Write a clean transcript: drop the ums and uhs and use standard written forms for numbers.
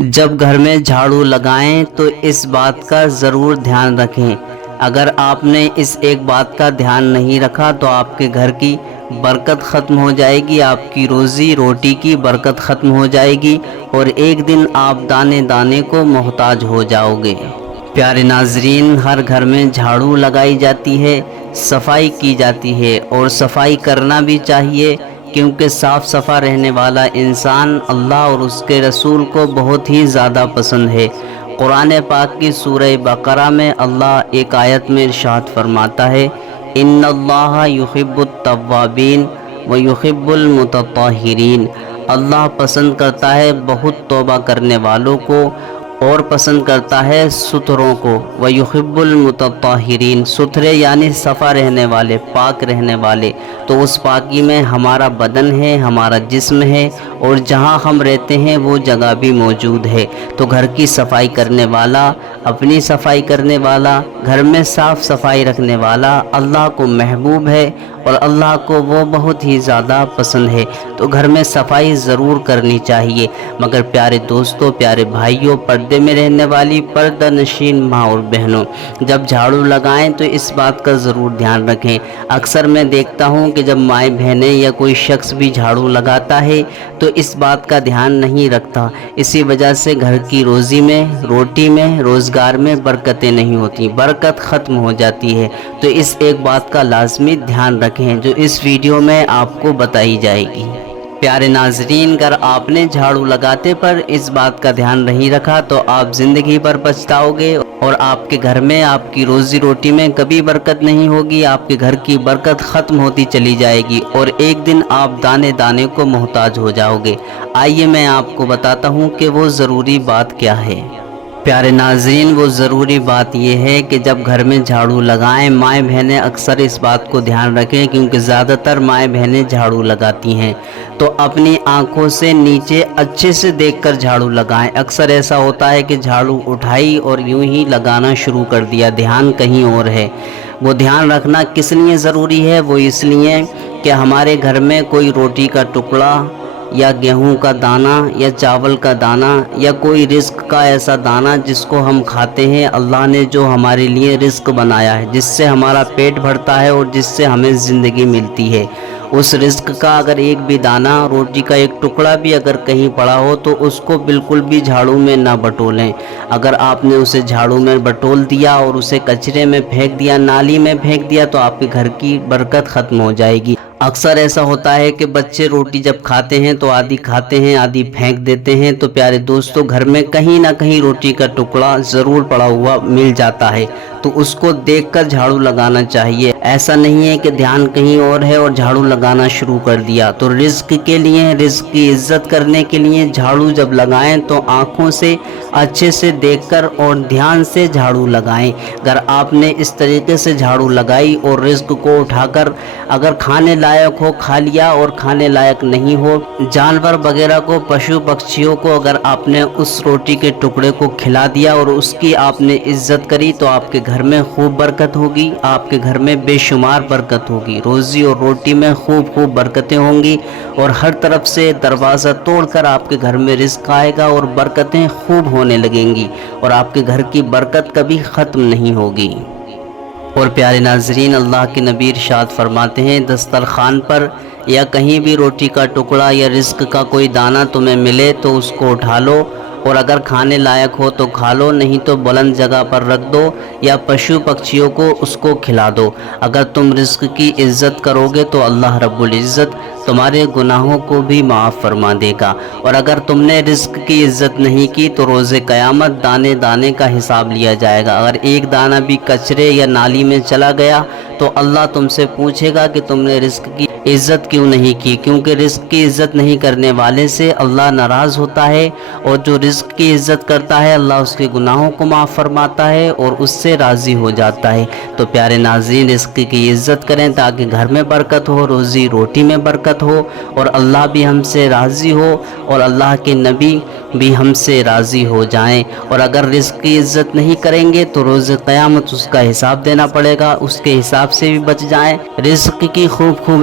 جب گھر میں جھاڑو لگائیں تو اس بات کا ضرور دھیان رکھیں۔ اگر آپ نے اس ایک بات کا دھیان نہیں رکھا تو آپ کے گھر کی برکت ختم ہو جائے گی، آپ کی روزی روٹی کی برکت ختم ہو جائے گی اور ایک دن آپ دانے دانے کو محتاج ہو جاؤ گے۔ پیارے ناظرین، ہر گھر میں جھاڑو لگائی جاتی ہے، صفائی کی جاتی ہے اور صفائی کرنا بھی چاہیے، کیونکہ صاف صفا رہنے والا انسان اللہ اور اس کے رسول کو بہت ہی زیادہ پسند ہے۔ قرآن پاک کی سورہ بقرہ میں اللہ ایک آیت میں ارشاد فرماتا ہے، ان اللہ یحب التوابین ویحب المتطہرین۔ اللہ پسند کرتا ہے بہت توبہ کرنے والوں کو اور پسند کرتا ہے ستھروں کو۔ وَيُحِبُّ الْمُتَطَّهِرِينَ، ستھرے یعنی صفا رہنے والے، پاک رہنے والے۔ تو اس پاکی میں ہمارا بدن ہے، ہمارا جسم ہے اور جہاں ہم رہتے ہیں وہ جگہ بھی موجود ہے۔ تو گھر کی صفائی کرنے والا، اپنی صفائی کرنے والا، گھر میں صاف صفائی رکھنے والا اللہ کو محبوب ہے اور اللہ کو وہ بہت ہی زیادہ پسند ہے۔ تو گھر میں صفائی ضرور کرنی چاہیے، مگر پیارے دوستوں، پیارے بھائیوں، پردے میں رہنے والی پردہ نشین ماں اور بہنوں، جب جھاڑو لگائیں تو اس بات کا ضرور دھیان رکھیں۔ اکثر میں دیکھتا ہوں کہ جب مائیں بہنیں یا کوئی شخص بھی جھاڑو لگاتا ہے تو اس بات کا دھیان نہیں رکھتا، اسی وجہ سے گھر کی روزی میں، روٹی میں، روزگار میں برکتیں نہیں ہوتی، برکت ختم ہو جاتی ہے۔ تو اس ایک بات کا لازمی دھیان رکھیں جو اس ویڈیو میں آپ کو بتائی جائے گی۔ پیارے ناظرین، اگر آپ نے جھاڑو لگاتے پر اس بات کا دھیان نہیں رکھا تو آپ زندگی بھر پچھتاؤ گے اور آپ کے گھر میں، آپ کی روزی روٹی میں کبھی برکت نہیں ہوگی، آپ کے گھر کی برکت ختم ہوتی چلی جائے گی اور ایک دن آپ دانے دانے کو محتاج ہو جاؤ گے۔ آئیے میں آپ کو بتاتا ہوں کہ وہ ضروری بات کیا ہے۔ پیارے ناظرین، وہ ضروری بات یہ ہے کہ جب گھر میں جھاڑو لگائیں، مائیں بہنیں اکثر اس بات کو دھیان رکھیں، کیونکہ زیادہ تر مائیں بہنیں جھاڑو لگاتی ہیں تو اپنی آنکھوں سے نیچے اچھے سے دیکھ کر جھاڑو لگائیں۔ اکثر ایسا ہوتا ہے کہ جھاڑو اٹھائی اور یوں ہی لگانا شروع کر دیا، دھیان کہیں اور ہے۔ وہ دھیان رکھنا کس لیے ضروری ہے؟ وہ اس لیے کہ ہمارے گھر میں کوئی روٹی کا ٹکڑا یا گیہوں کا دانہ یا چاول کا دانہ یا کوئی رزق کا ایسا دانہ جس کو ہم کھاتے ہیں، اللہ نے جو ہمارے لیے رزق بنایا ہے، جس سے ہمارا پیٹ بھرتا ہے اور جس سے ہمیں زندگی ملتی ہے، اس رزق کا اگر ایک بھی دانہ، روٹی کا ایک ٹکڑا بھی اگر کہیں پڑا ہو تو اس کو بالکل بھی جھاڑو میں نہ بٹولیں۔ اگر آپ نے اسے جھاڑو میں بٹول دیا اور اسے کچرے میں پھینک دیا، نالی میں پھینک دیا، تو آپ کے گھر کی برکت ختم ہو جائے گی۔ اکثر ایسا ہوتا ہے کہ بچے روٹی جب کھاتے ہیں تو آدھی کھاتے ہیں، آدھی پھینک دیتے ہیں۔ تو پیارے دوستو، گھر میں کہیں نہ کہیں روٹی کا ٹکڑا ضرور پڑا ہوا مل جاتا ہے، تو اس کو دیکھ کر جھاڑو لگانا چاہیے۔ ایسا نہیں ہے کہ دھیان کہیں اور ہے اور جھاڑو لگانا شروع کر دیا۔ تو رزق کے لیے، رزق کی عزت کرنے کے لیے جھاڑو جب لگائیں تو آنکھوں سے اچھے سے دیکھ کر اور دھیان سے جھاڑو لگائیں۔ اگر آپ نے اس طریقے سے جھاڑو لگائی اور رزق کو اٹھا کر اگر کھانے لائق ہو کھا لیا اور کھانے لائق نہیں ہو، جانور وغیرہ کو، پشو پکشیوں کو اگر آپ نے اس روٹی کے ٹکڑے کو کھلا دیا اور اس کی آپ نے عزت کری تو آپ کے گھر میں خوب برکت ہوگی، آپ کے گھر میں بے شمار برکت ہوگی، روزی اور روٹی میں خوب خوب برکتیں ہوں گی اور ہر طرف سے دروازہ توڑ کر آپ کے گھر میں رزق آئے گا اور برکتیں خوب ہونے لگیں گی اور آپ کے گھر کی برکت کبھی ختم نہیں ہوگی۔ اور پیارے ناظرین، اللہ کے نبی ارشاد فرماتے ہیں، دسترخوان پر یا کہیں بھی روٹی کا ٹکڑا یا رزق کا کوئی دانہ تمہیں ملے تو اس کو اٹھا لو اور اگر کھانے لائق ہو تو کھا لو، نہیں تو بلند جگہ پر رکھ دو یا پشو پکشیوں کو اس کو کھلا دو۔ اگر تم رزق کی عزت کرو گے تو اللہ رب العزت تمہارے گناہوں کو بھی معاف فرما دے گا، اور اگر تم نے رزق کی عزت نہیں کی تو روز قیامت دانے دانے کا حساب لیا جائے گا۔ اگر ایک دانہ بھی کچرے یا نالی میں چلا گیا تو اللہ تم سے پوچھے گا کہ تم نے رزق کی عزت کیوں نہیں کی، کیونکہ رزق کی عزت نہیں کرنے والے سے اللہ ناراض ہوتا ہے، اور جو رزق کی عزت کرتا ہے اللہ اس کے گناہوں کو معاف فرماتا ہے اور اس سے راضی ہو جاتا ہے۔ تو پیارے ناظرین، رزق کی عزت کریں تاکہ گھر میں برکت ہو، روزی روٹی میں برکت ہو اور اللہ بھی ہم سے راضی ہو اور اللہ کے نبی بھی ہم سے راضی ہو جائیں۔ اور اگر رزق کی عزت نہیں کریں گے تو روز قیامت اس کا حساب دینا پڑے گا، اس کے حساب سے بھی بچ جائیں۔ رزق کی خوب خوب